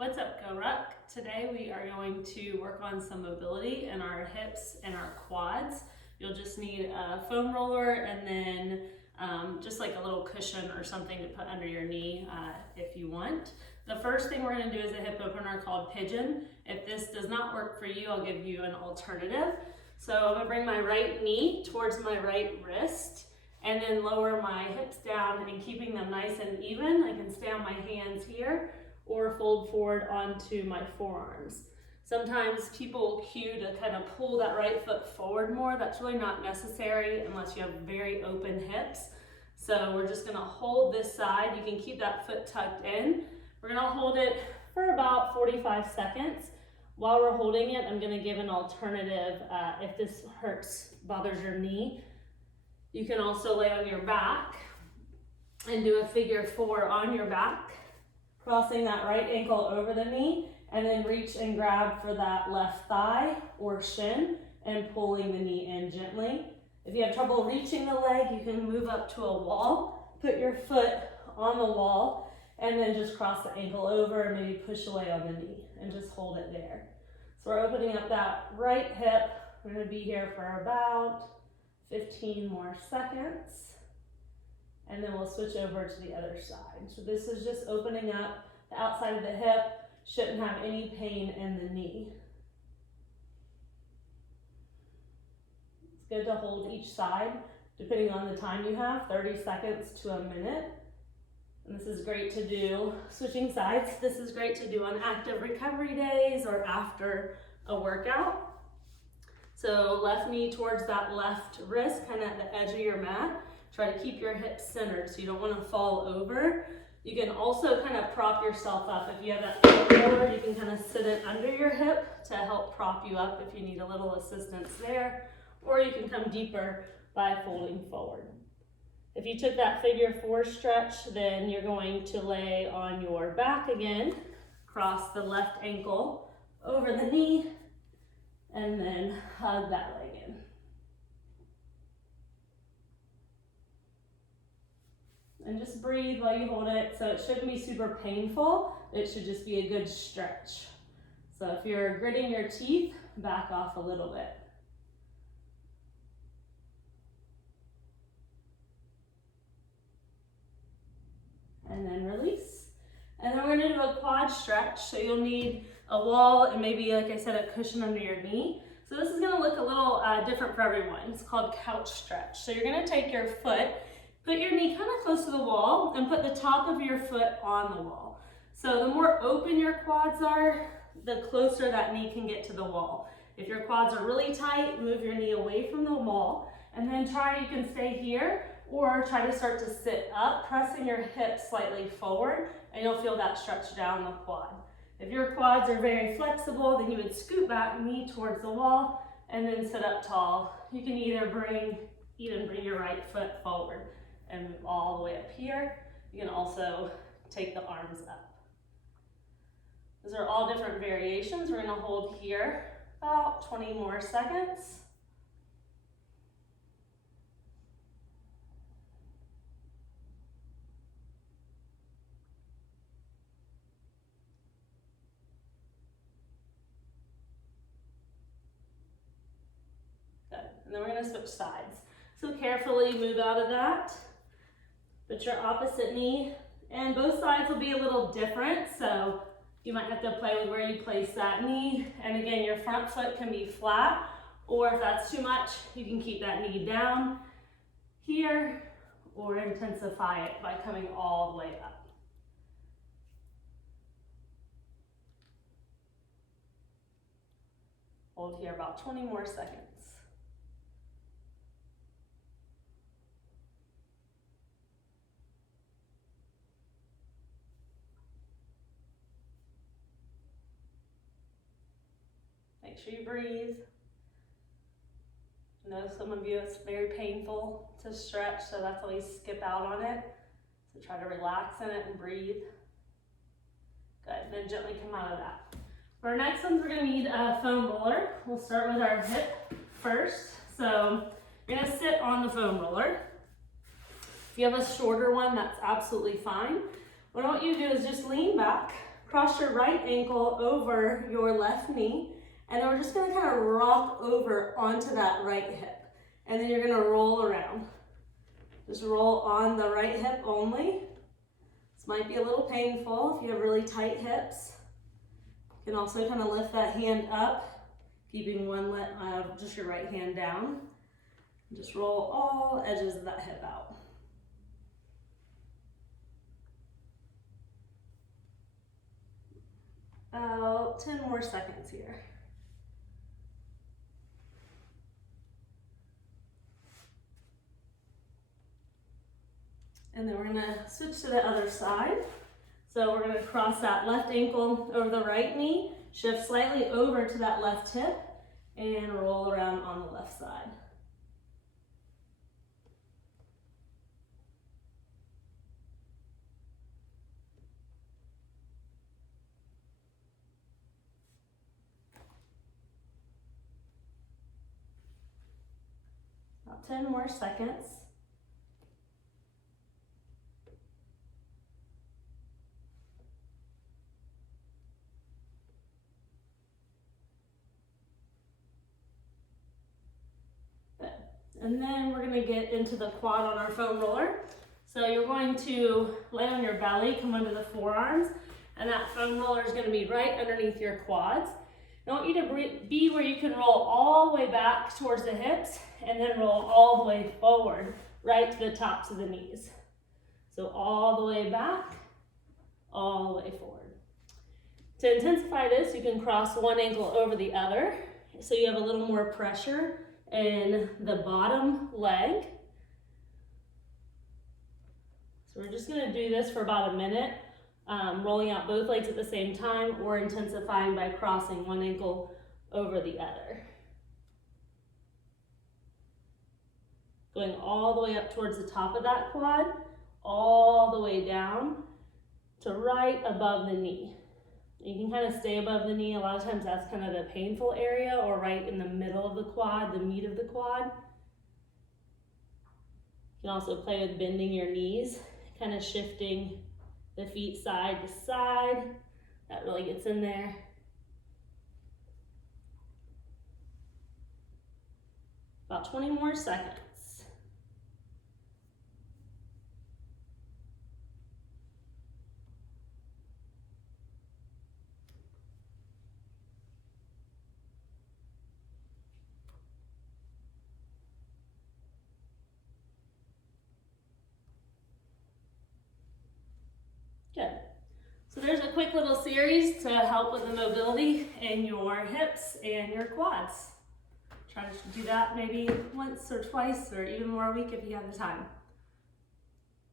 What's up, Go Ruck? Today we are going to work on some mobility in our hips and our quads. You'll just need a foam roller and then just like a little cushion or something to put under your knee if you want. The first thing we're going to do is a hip opener called pigeon. If this does not work for you, I'll give you an alternative. So I'm going to bring my right knee towards my right wrist and then lower my hips down and keeping them nice and even. I can stay on my hands here or fold forward onto my forearms. Sometimes people cue to kind of pull that right foot forward more. That's really not necessary unless you have very open hips. So we're just gonna hold this side. You can keep that foot tucked in. We're gonna hold it for about 45 seconds. While we're holding it, I'm gonna give an alternative if this bothers your knee. You can also lay on your back and do a figure 4 on your back, crossing that right ankle over the knee, and then reach and grab for that left thigh or shin and pulling the knee in gently. If you have trouble reaching the leg, you can move up to a wall, put your foot on the wall, and then just cross the ankle over and maybe push away on the knee and just hold it there. So we're opening up that right hip. We're gonna be here for about 15 more seconds. And then we'll switch over to the other side. So this is just opening up the outside of the hip. Shouldn't have any pain in the knee. It's good to hold each side, depending on the time you have, 30 seconds to a minute. And this is great to do, switching sides, this is great to do on active recovery days or after a workout. So left knee towards that left wrist, kind of at the edge of your mat. Try to keep your hips centered so you don't want to fall over. You can also kind of prop yourself up. If you have that foam roller, you can kind of sit it under your hip to help prop you up if you need a little assistance there. Or you can come deeper by folding forward. If you took that figure 4 stretch, then you're going to lay on your back again, cross the left ankle over the knee, and then hug that leg in. And just breathe while you hold it. So it shouldn't be super painful. It should just be a good stretch. So if you're gritting your teeth, back off a little bit. And then release. And then we're gonna do a quad stretch. So you'll need a wall and maybe, like I said, a cushion under your knee. So this is gonna look a little different for everyone. It's called couch stretch. So you're gonna take your foot, put your knee kind of close to the wall and put the top of your foot on the wall. So the more open your quads are, the closer that knee can get to the wall. If your quads are really tight, move your knee away from the wall and then you can stay here or try to start to sit up, pressing your hips slightly forward and you'll feel that stretch down the quad. If your quads are very flexible, then you would scoot back, knee towards the wall and then sit up tall. You can even bring your right foot forward and move all the way up here. You can also take the arms up. Those are all different variations. We're gonna hold here about 20 more seconds. Good, and then we're gonna switch sides. So carefully move out of that. Put your opposite knee, and both sides will be a little different, so you might have to play with where you place that knee. And again, your front foot can be flat, or if that's too much, you can keep that knee down here, or intensify it by coming all the way up. Hold here about 20 more seconds. Make sure you breathe. I know some of you it's very painful to stretch, so that's why you skip out on it. So try to relax in it and breathe. Good, and then gently come out of that. For our next ones, we're gonna need a foam roller. We'll start with our hip first. So you're gonna sit on the foam roller. If you have a shorter one, that's absolutely fine. What I want you to do is just lean back, cross your right ankle over your left knee, and then we're just gonna kind of rock over onto that right hip. And then you're gonna roll around. Just roll on the right hip only. This might be a little painful if you have really tight hips. You can also kind of lift that hand up, keeping just your right hand down. Just roll all edges of that hip out. About 10 more seconds here. And then we're gonna switch to the other side. So we're gonna cross that left ankle over the right knee, shift slightly over to that left hip, and roll around on the left side. About 10 more seconds. And then we're gonna get into the quad on our foam roller. So you're going to lay on your belly, come under the forearms, and that foam roller is gonna be right underneath your quads. I want you to be where you can roll all the way back towards the hips and then roll all the way forward, right to the tops of the knees. So all the way back, all the way forward. To intensify this, you can cross one ankle over the other, so you have a little more pressure in the bottom leg. So we're just gonna do this for about a minute, rolling out both legs at the same time or intensifying by crossing one ankle over the other. Going all the way up towards the top of that quad, all the way down to right above the knee. You can kind of stay above the knee. A lot of times that's kind of the painful area, or right in the middle of the quad, the meat of the quad. You can also play with bending your knees, kind of shifting the feet side to side. That really gets in there. About 20 more seconds. Good. So there's a quick little series to help with the mobility in your hips and your quads. Try to do that maybe once or twice or even more a week if you have the time.